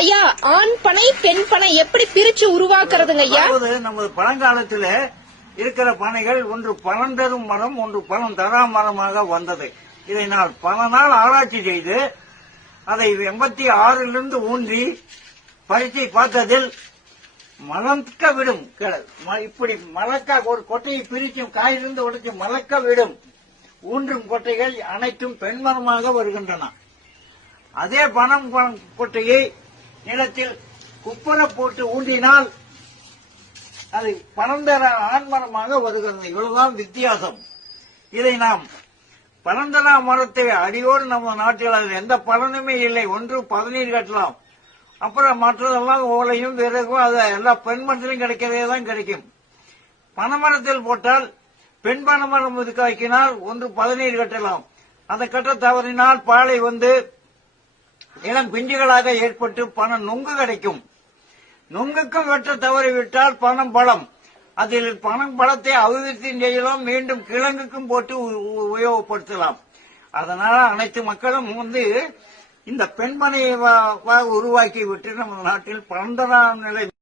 ஐயா, ஆண் பனை பெண் பனை எப்படி பிரிச்சு உருவாக்குறதுங்க ஐயா? நமது பழங்காலத்துல இருக்கிற பனைகள் ஒன்று பழம் தரும் மரம், ஒன்று பழம் தரா மரமாக வந்தது. இதை நான் பல நாள் ஆராய்ச்சி செய்து அதை 86 ஊன்றி பறித்து பார்த்ததில் மலக்க விடும், இப்படி மலக்க ஒரு கொட்டையை பிரிச்சும் காயிலிருந்து உடைச்சு மலக்க விடும் ஊன்றும் கொட்டைகள் அனைத்தும் பெண்மரமாக வருகின்றன. அதே பனம் கொட்டையை நிலத்தில் குப்பரை போட்டு ஊன்றினால் அது பனந்தர ஆண்மரமாக வருகிறது. இவ்வளவுதான் வித்தியாசம். இதை நாம் பனந்தரா மரத்தை அடியோடு நம்ம நாட்டில் அதில் எந்த பலனுமே இல்லை. ஒன்று பதநீர் கட்டலாம், அப்புறம் மற்றதெல்லாம் ஓலையும் விறகும் அது எல்லா பெண் மரத்திலும் கிடைக்கிறதே தான் கிடைக்கும். பனைமரத்தில் போட்டால் பெண் பனைமரம் இதுக்காக்கினால் ஒன்று பதநீர் கட்டலாம், அதை கட்ட தவறினால் பாலை வந்து இளம் பிஞ்சுகளாக ஏற்பட்டு பணம் நொங்கு கிடைக்கும். நொங்குக்கும் வெட்ட தவறிவிட்டால் பணம் பழம், அதில் பணம் பழத்தை அபிவிருத்தி செய்யலாம், மீண்டும் கிழங்குக்கும் போட்டு உபயோகப்படுத்தலாம். அதனால அனைத்து மக்களும் இந்த பெண்மனையை உருவாக்கி விட்டு நம்ம நாட்டில் பரந்தரா நிலை